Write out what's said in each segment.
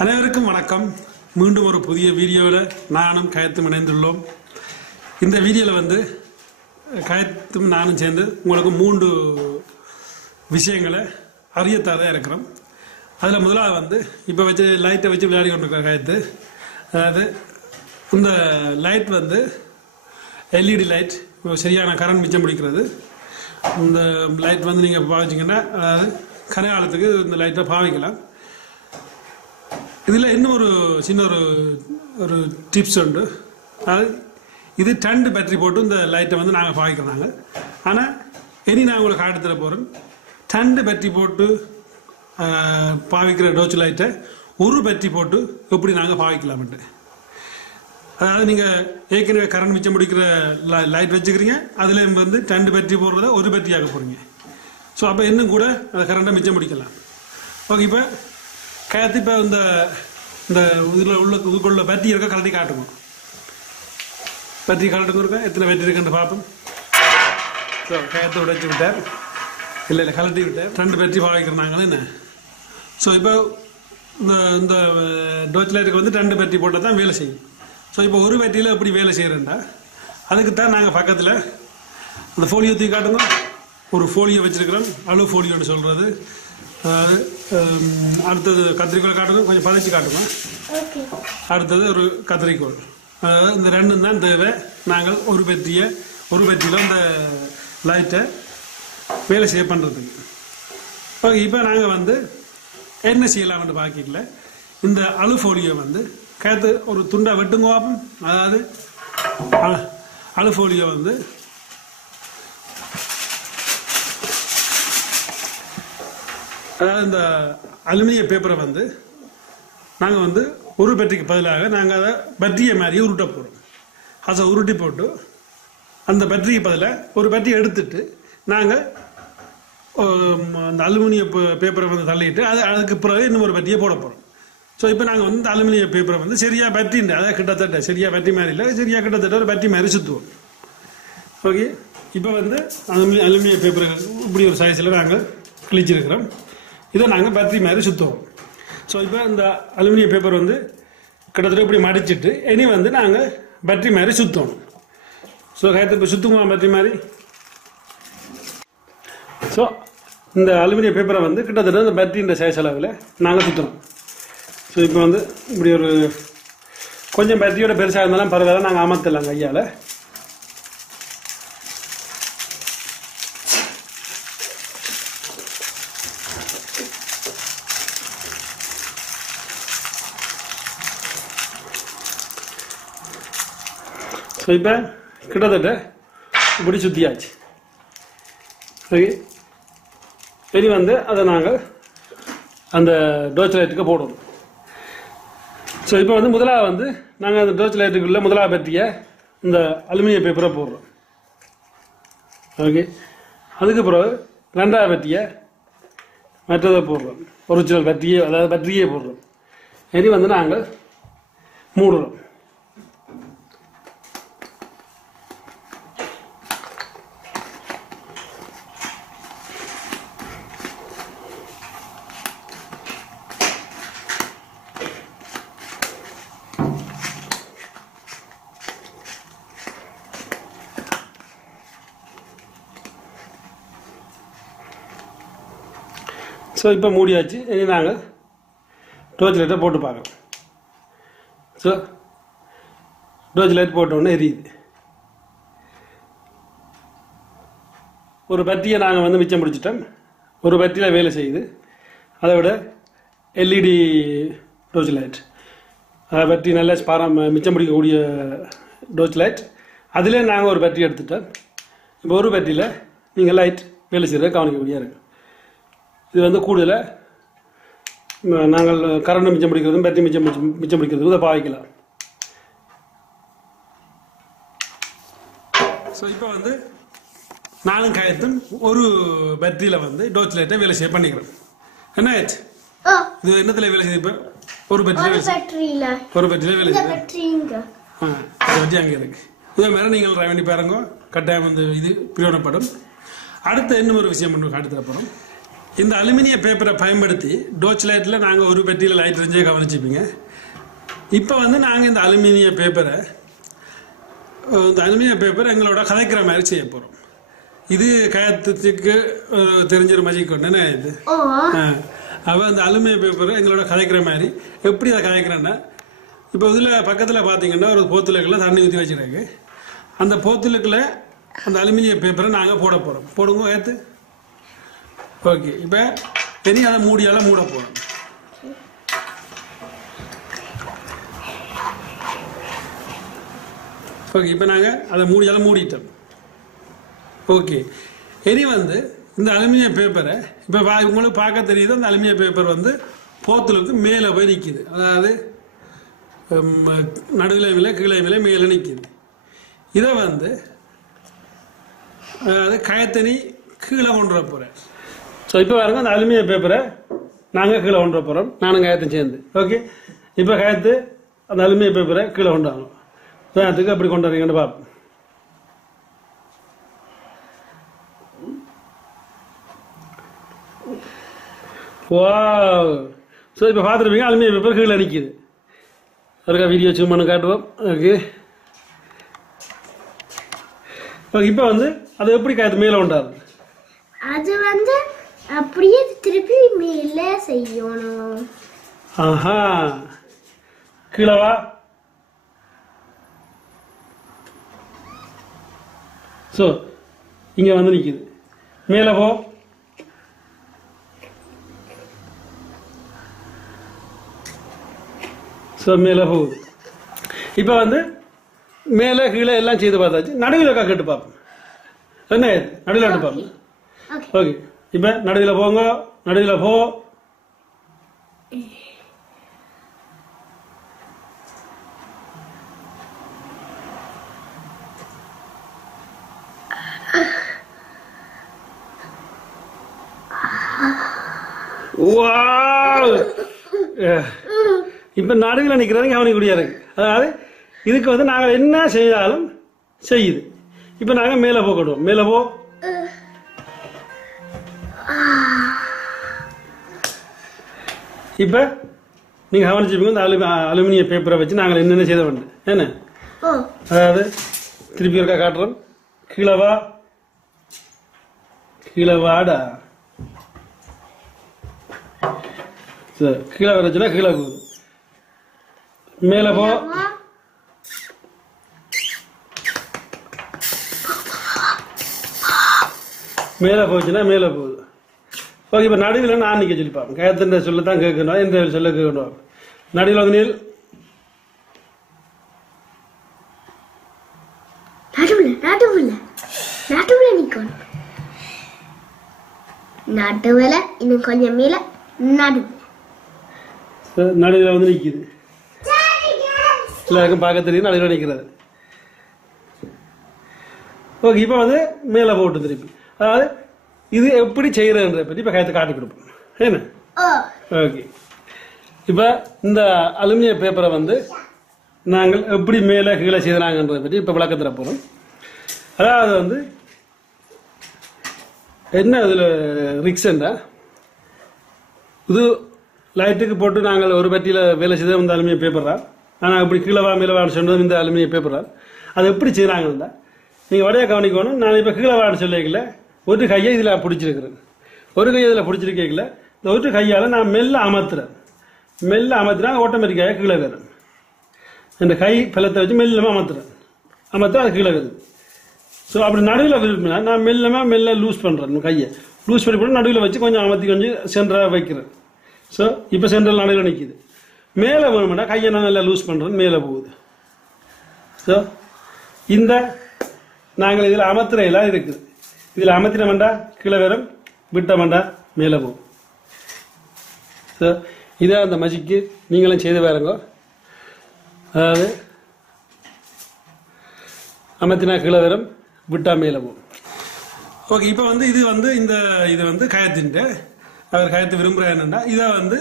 அனைவருக்கும் வணக்கம். மீண்டும் ஒரு புதிய வீடியோவில் நானும் கயத்தும் இணைந்துள்ளோம். இந்த வீடியோவில் வந்து கயத்தும் நானும் சேர்ந்து உங்களுக்கு மூன்று விஷயங்களை அறியத்தாதான் இருக்கிறோம் அதில் முதலாவது வந்து இப்போ வச்சு லைட்டை வச்சு விளையாடி கொண்டிருக்கிற கயத்து. அதாவது இந்த லைட் வந்து எல்இடி லைட் சரியான கரண்ட் மிச்சம் பிடிக்கிறது. இந்த லைட் வந்து நீங்கள் பாவிச்சிங்கன்னா அதாவது கரையாளத்துக்கு இந்த லைட்டை பாவிக்கலாம். இதில் இன்னும் ஒரு சின்ன ஒரு ஒரு டிப்ஸ் உண்டு. அது இது டண்டு பேட்டரி போட்டு இந்த லைட்டை வந்து நாங்கள் பாவிக்கிறாங்க ஆனால் இனி நான் உங்களுக்கு காட்டுத்தர போகிறேன் டண்டு பேட்டரி போட்டு பாவிக்கிற டோச்சு லைட்டை ஒரு பேட்டரி போட்டு எப்படி நாங்கள் பாவிக்கலாம்ட்டு அதாவது நீங்கள் ஏற்கனவே கரண்ட் மிச்சம் பிடிக்கிற லைட் வச்சுக்கிறீங்க. அதில் வந்து டண்டு பேட்டரி போடுறத ஒரு பேட்டரியாக போகிறீங்க ஸோ அப்போ இன்னும் கூட அந்த கரண்ட்டை மிச்சம் பிடிக்கலாம். ஓகே இப்போ கயத்து இப்போ இந்த இந்த இதில் உள்ள இதுக்குள்ள பேட்டரி இருக்க கலட்டி காட்டுங்க. பேட்டரி கலட்டுங்க இருக்கா? எத்தனை பேட்டரி இருக்குன்னு பார்ப்போம். ஸோ கயத்தை உடைச்சி விட்டார். இல்லை இல்லை கலட்டி விட்டார். ரெண்டு பேட்டரி பாவிக்கிறாங்களே என்ன? ஸோ இப்போ இந்த இந்த டோச் லைட்டுக்கு வந்து ரெண்டு பேட்டரி போட்டால் தான் வேலை செய்யும். ஸோ இப்போ ஒரு பேட்டரியில் எப்படி வேலை செய்கிறேன்டா அதுக்கு தான் நாங்கள் பக்கத்தில் அந்த ஃபோலியோ தூக்கி காட்டுங்க. ஒரு ஃபோலியோ வச்சுருக்குறோம். அலோ ஃபோலியோன்னு சொல்கிறது அதாவது அடுத்தது கத்திரிக்கோள் காட்டுங்க கொஞ்சம் பதைச்சு காட்டுங்க. அடுத்தது ஒரு கத்திரிக்கோள். அதாவது இந்த ரெண்டும் தான் தேவை. நாங்கள் ஒரு பெட்டியை ஒரு பெட்டியில் அந்த லைட்டை வேலை செய்ய பண்ணுறதுக்கு ஓகே இப்போ நாங்கள் வந்து என்ன செய்யலாம்னு பாக்கெட்டில் இந்த அலுஃபோலியோ வந்து கேத்து ஒரு துண்டை வெட்டுங்க அதாவது அலுஃபோலியோ வந்து இந்த அலுமினிய பேப்பரை வந்து நாங்கள் வந்து ஒரு பெட்டிக்கு பதிலாக நாங்கள் அதை பற்றிய மாதிரி உருட்ட போகிறோம் அதை உருட்டி போட்டு அந்த பேட்டரிக்கு பதிலாக ஒரு பேட்டரி எடுத்துட்டு நாங்கள் அந்த அலுமினிய பேப்பரை வந்து தள்ளிட்டு அது அதுக்கு பிறகு இன்னும் ஒரு பேட்டரியை போட போகிறோம் ஸோ இப்போ நாங்கள் வந்து அலுமினிய பேப்பரை வந்து சரியாக பேட்டரி அதாவது கிட்டத்தட்ட சரியாக பேட்டரி மாதிரி இல்லை. சரியாக கிட்டத்தட்ட ஒரு பேட்டரி மாதிரி சுற்றுவோம் ஓகே இப்போ வந்து அலுமினிய அலுமினிய பேப்பர் இப்படி ஒரு சைஸில் நாங்கள் கிழிச்சிருக்கிறோம். இதை நாங்கள் பேட்டரி மாதிரி சுற்றுவோம் ஸோ இப்போ இந்த அலுமினிய பேப்பர் வந்து கிட்டத்தட்ட இப்படி மடிச்சிட்டு இனி வந்து நாங்கள் பேட்டரி மாதிரி சுற்றுவோம் ஸோ கயத்தை இப்போ சுற்றுவோம் பேட்டரி மாதிரி? ஸோ இந்த அலுமினிய பேப்பரை வந்து கிட்டத்தட்ட இந்த பேட்டரின்ற சைஸ் அளவில் நாங்கள் சுற்றுறோம் ஸோ இப்போ வந்து இப்படி ஒரு கொஞ்சம் பேட்டரியோட பெருசாக இருந்தாலும் பரவாயில்ல நாங்கள் அமர்த்தலாம் கையால். ஸோ இப்போ கிட்டத்தட்ட இப்படி சுற்றியாச்சு ஓகே இனி வந்து அதை நாங்கள் அந்த டோச் லைட்டுக்கு போடுவோம் ஸோ இப்போ வந்து முதலாக வந்து நாங்கள் அந்த டோச் லைட்டுக்குள்ளே முதலாக பற்றிய இந்த அலுமினிய பேப்பரை போடுறோம் ஓகே அதுக்கு பிறகு ரெண்டாவது பற்றிய மற்றதை போடுறோம் ஒரிஜினல் பற்றியே அதாவது பற்றியே போடுறோம் இனி வந்து நாங்கள் மூடுறோம் ஸோ இப்போ மூடியாச்சு. இனி நாங்கள் டோர்ச் லைட்டை போட்டு பார்க்குறோம் ஸோ டோர்ச் லைட் போட்டோன்னே எரியுது. ஒரு பத்தியை நாங்கள் வந்து மிச்சம் பிடிச்சிட்டோம். ஒரு பத்தியில் வேலை செய்யுது. அதை விட எல்இடி டோர்ச் லைட் அதை பற்றி நல்ல ஸ்பாரம் மிச்சம் பிடிக்கக்கூடிய டோர்ச் லைட் அதிலே நாங்கள் ஒரு பேட்டரி எடுத்துட்டோம். இப்போ ஒரு பேட்டரியில் நீங்கள் லைட் வேலை செய்கிறத கவனிக்கக்கூடிய இருக்குது இது வந்து கூடுதலாக நாங்கள் கரண்ட் மிச்சம் பிடிக்கிறதும் பேட்டரி மிச்சம் மிச்சம் மிச்சம் பிடிக்கிறதுக்கும் இதை பாவிக்கலாம் ஸோ இப்போ வந்து நானும் கயத்தும் ஒரு பேட்டரியில் வந்து டோர்ச் லைட்டை வேலை செய்ய பண்ணிக்கிறோம். என்ன ஆச்சு இது என்னத்தில் வேலை செய்யுது இப்போ? ஒரு பேட்டரியில் ஒரு பேட்டரியில. வேலை செய்யுது. ஆ இதை பற்றி அங்கே இருக்கு. இதே மாதிரி நீங்கள் பண்ணி பாருங்க. கட்டாயம் வந்து இது பிரயோஜனப்படும். அடுத்த இன்னும் ஒரு விஷயம் ஒன்று காட்டி தரப்படும் இந்த அலுமினிய பேப்பரை பயன்படுத்தி டோச் லைட்டில் நாங்கள் ஒரு பெட்டியில் லைட் இருந்தே கவனிச்சுப்பீங்க. இப்போ வந்து நாங்கள் இந்த அலுமினிய பேப்பரை இந்த அலுமினிய பேப்பர் எங்களோட கதைக்கிற மாதிரி செய்ய போகிறோம் இது கயத்துக்கு தெரிஞ்சிரு மஜிக் ஒன்று இது? அவ அந்த அலுமினிய பேப்பர் எங்களோட கதைக்கிற மாதிரி. எப்படி அதை கதைக்கிறேன்னா இப்போ இதில் பக்கத்தில் பார்த்தீங்கன்னா ஒரு போத்துலக்குள்ள தண்ணி ஊற்றி வச்சிருக்கு. அந்த போத்துலக்குள்ள அந்த அலுமினிய பேப்பரை நாங்கள் போட போகிறோம் போடுங்க ஏற்று ஓகே இப்போ இனி அதை மூடியால மூட போகிறோம் ஓகே இப்போ நாங்கள் அதை மூடியால் மூடிட்டோம். ஓகே இனி வந்து இந்த அலுமினிய பேப்பரை இப்போ உங்களுக்கு பார்க்க தெரியுது அந்த அலுமினிய பேப்பர் வந்து போத்தலுக்கு மேலே போய் நிற்கிது அதாவது நடுவில் விலை கீழே மேலே நிற்கிது இதை வந்து அதாவது கயத்தனி கீழே கொண்டு வர போகிறேன் ஸோ இப்போ பாருங்க அந்த அலுமினிய பேப்பரை நாங்கள் கீழே கொண்டு போகிறோம் நானும் காயத்தையும் சேர்ந்து. ஓகே இப்போ காயத்து அந்த அலுமினிய பேப்பரை கீழே கொண்டு வாங்க உதாரணத்துக்கு அப்படி கொண்டு வரீங்கன்னு பார்ப்போம் வா ஸோ இப்போ பார்த்துருப்பீங்க அலுமினிய பேப்பர் கீழே நிற்கிது அதுக்காக வீடியோ சும்மா காட்டுவோம். ஓகே ஓகே இப்போ வந்து அது எப்படி காயத்து மேலே உண்டாது அது வந்து அப்படியே திருப்பி மேல செய்யணும். ஆஹா. கீழே வா. ஸோ இங்கே வந்து நிற்கிது மேலே போ. ஸோ மேலே போகுது இப்போ வந்து மேலே கீழே எல்லாம் செய்து பார்த்தாச்சு. நடுவில் கேட்டு பார்ப்போம். என்ன நடுவில் பார்ப்போம். ஓகே இப்போ நடுவில் போங்க நடுவில் போ. இப்ப இப்போ நடுவில் நிற்கிறாங்க அவனுக்கு இருக்கு அதாவது இதுக்கு வந்து நாங்கள் என்ன செய்தாலும் செய்யுது. இப்போ நாங்கள் மேலே போக்கடுவோம் மேலே போ. இப்போ நீங்கள் கவனிச்சுப்பீங்க இந்த அலு அலுமினிய பேப்பரை வச்சு நாங்கள் என்னென்ன செய்த வேண்டும் என்ன? அதாவது திருப்பி இருக்கா காட்டுறோம். கீழே வா கீழே வாடா சரி கீழே வரச்சுன்னா கீழே போகுது மேலே போ. மேலே போச்சுன்னா மேலே போகுது. ஓகே இப்போ நடுவில் நான் நிற்க சொல்லி பார்ப்பேன் கயத்தின் சொல்ல தான் கேட்கணும் எந்த சொல்ல கேட்கணும் நடுவில் வந்து நீல். நடுவுல நடுவுல நடுவுல நிக்கணும். நடுவுல இன்னும் கொஞ்சம் மேல நடுவுல. நடுவில் வந்து நிற்கிது எல்லாருக்கும் பார்க்க தெரியும் நடுவில் நிற்கிறது ஓகே இப்போ வந்து மேலே போட்டு திருப்பி. அதாவது இது எப்படி செய்கிறதுன்றதை பற்றி இப்போ கயத்தை காட்டி கொடுப்போம். என்ன ஓகே. இப்போ இந்த அலுமினிய பேப்பரை வந்து நாங்கள் எப்படி மேலே கீழே செய்கிறாங்கன்றதை பற்றி இப்போ விளக்கத்தில் போகிறோம் அதாவது வந்து என்ன இதில் ரிக்ஸ்ண்டா இது லைட்டுக்கு போட்டு நாங்கள் ஒரு பட்டியில் வேலை செய்த இந்த அலுமினிய பேப்பர் தான் ஆனால் இப்படி கீழே வா மேலே வான்னு சொன்னது இந்த அலுமினிய பேப்பர் தான் அது எப்படி செய்கிறாங்கன்னா நீங்கள் வடையாக கவனிக்கணும். நான் இப்போ கீழே வான்னு சொல்லிக்கல. ஒரு கையை இதில் பிடிச்சிருக்கிறேன் ஒரு கையை இதில் பிடிச்சிருக்கல இந்த ஒரு கையால் நான் மெல்ல அமர்த்துறேன். மெல்ல அமர்த்தினா ஆட்டோமேட்டிக்காக கீழே வரும். இந்த கை பலத்தை வச்சு மெல்லமாக அமர்த்துறேன். அமர்த்தா அது கீழே வருது. ஸோ அப்படி நடுவில் விரும்பினா நான் மெல்லமாக மெல்ல லூஸ் பண்ணுறேன் கையை. லூஸ் பண்ணி போட்டு நடுவில் வச்சு கொஞ்சம் அமர்த்தி கொஞ்சம் சென்டராக வைக்கிறேன். ஸோ இப்போ சென்ட்ரல் நடுவில் நிற்கிது மேலே வேணும்னா கையை நான் நல்லா லூஸ் பண்ணுறேன் மேலே போகுது. ஸோ இந்த நாங்கள் இதில் அமர்த்துறையெல்லாம் இருக்குது. இதில் அமர்த்தின வேண்டா கீழே வரும் விட்ட வேண்டா மேலே போகும். ஸோ இதான் அந்த மஜிக்கு நீங்களும் செய்து பாருங்க. அதாவது அமர்த்தினா கீழே வரும் விட்டா மேலே போகும். ஓகே இப்போ வந்து இது வந்து இந்த இது வந்து கயத்தின்ட்டு. அவர் கயத்து விரும்புகிறார் என்னென்னா இதை வந்து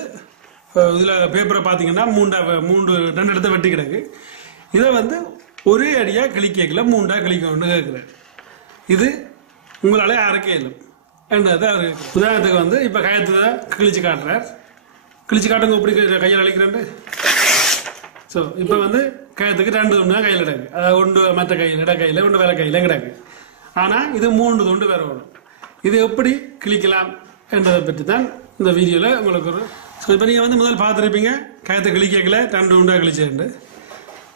இதில் பேப்பரை பார்த்தீங்கன்னா மூண்டா மூன்று ரெண்டு இடத்த வெட்டி கிடக்கு. இதை வந்து ஒரே அடியாக கிளிக்கல மூண்டா கிளிக்கணும்னு கேட்குறேன் இது உங்களாலே அரைக்க இயலும் என்றது அவர் உதாரணத்துக்கு வந்து இப்போ கயத்தை கிழிச்சு காட்டுறார். கிழிச்சு காட்டுங்க எப்படி கை- கையால் அழிக்கிறேன் ஸோ இப்போ வந்து கயத்துக்கு ரெண்டு துண்டு கையில் கிடக்கு. அதாவது ஒன்று மற்ற கையில் இட கையில் ஒன்று வேற கையில் கிடக்கு. ஆனால் இது மூன்று துண்டு வேற வரும் இது எப்படி கிழிக்கலாம் என்றதை பற்றி தான் இந்த வீடியோவில் உங்களுக்கு ஒரு ஸோ இப்போ நீங்கள் வந்து முதல் பார்த்துருப்பீங்க கயத்தை கிழிக்கல ரெண்டு உண்டாக கிழிச்சேன்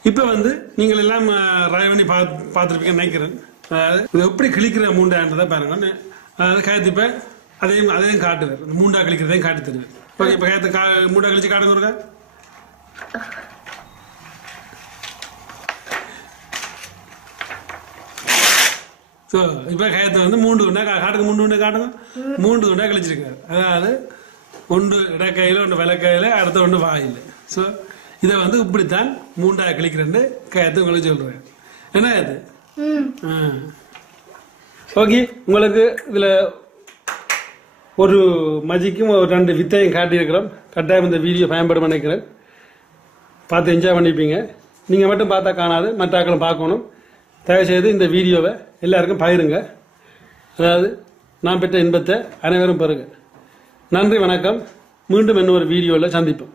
இப்போ வந்து நீங்கள் எல்லாம் ட்ரை பண்ணி பார்த்து பார்த்துருப்பீங்கன்னு நினைக்கிறேன். அதாவது இது எப்படி கிழிக்கிற மூண்டான்றதை பாருங்க. அதாவது கயத்து இப்போ அதையும் அதையும் காட்டுவார் மூண்டா கிழிக்கிறதையும் காட்டி தருவார் ஓகே இப்போ கயத்தை கா மூண்டா கிழிச்சு காட்டுங்க ஒருக்கா ஸோ இப்போ கயத்தை வந்து மூன்று உண்டா கா- மூண்டு மூன்று உண்டா காட்டுங்க. மூன்று உண்டா கழிச்சிருக்காரு அதாவது ஒன்று இடக்கையில் ஒன்று விளக்கையில் அடுத்த ஒன்று வாயில். ஸோ இதை வந்து இப்படித்தான் மூண்டா கிழிக்கிறேன்னு கயத்தை உங்களுக்கு சொல்கிறேன் என்ன இது ஓகே உங்களுக்கு இதில் ஒரு மஜிக்கும் ஒரு ரெண்டு வித்தையும் காட்டியிருக்கிறோம். கட்டாயம் இந்த வீடியோ பயன்படும் நினைக்கிறேன். பார்த்து என்ஜாய் பண்ணிப்பீங்க. நீங்கள் மட்டும் பார்த்தா காணாது மற்ற ஆக்களும் பார்க்கணும். தயவுசெய்து இந்த வீடியோவை எல்லாருக்கும் பகிருங்க. அதாவது நான் பெற்ற இன்பத்தை அனைவரும் பெறுங்க. நன்றி வணக்கம். மீண்டும் இன்னொரு வீடியோவில் சந்திப்போம்.